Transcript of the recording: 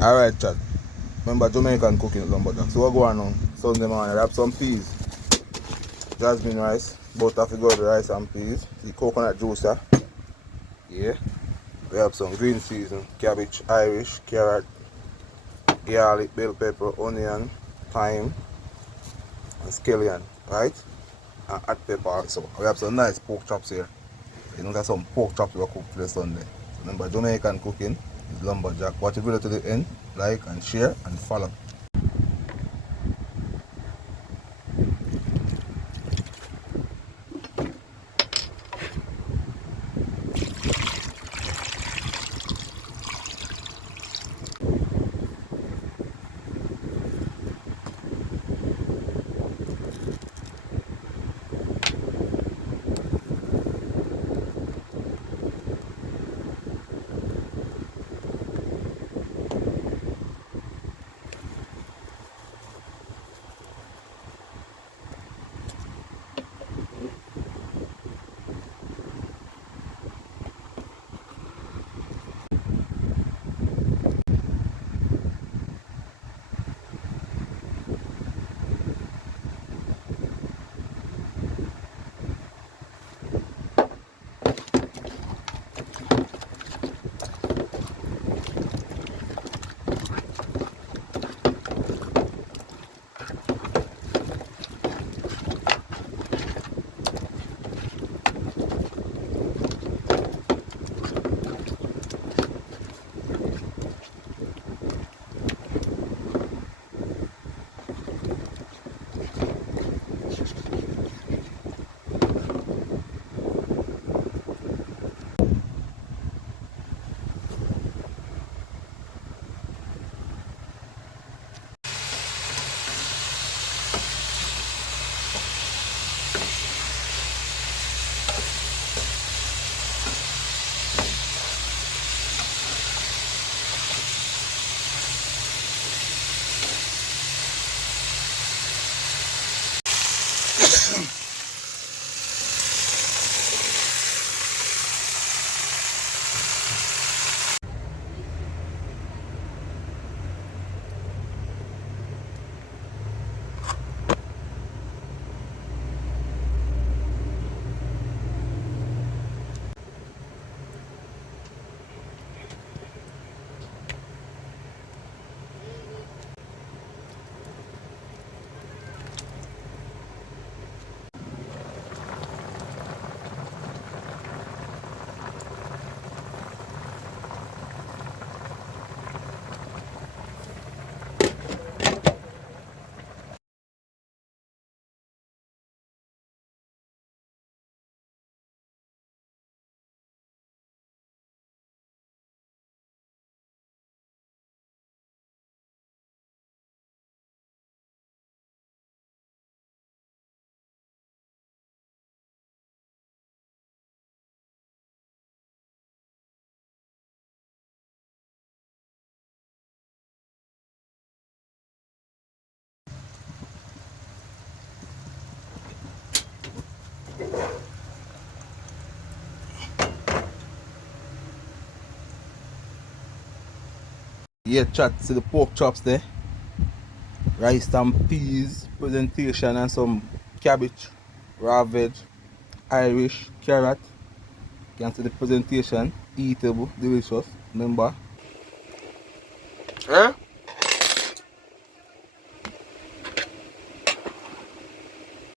Alright, Chad. Remember Jamaican cooking at lumberjack. So what go on now? Sunday morning, I have some peas, jasmine rice, butter for good rice and peas, the coconut juicer. Yeah. We have some green season, cabbage, Irish, carrot, garlic, bell pepper, onion, thyme, and scallion, right? And hot pepper also. We have some nice pork chops here. You know, got some pork chops we cook for the Sunday. So remember, Jamaican cooking is lumberjack. Watch the video to the end, like and share and follow. Yeah, chat, see the pork chops there, rice and peas, presentation and some cabbage, raw veg, Irish, carrot. You can see the presentation, eatable, delicious, remember. Eh?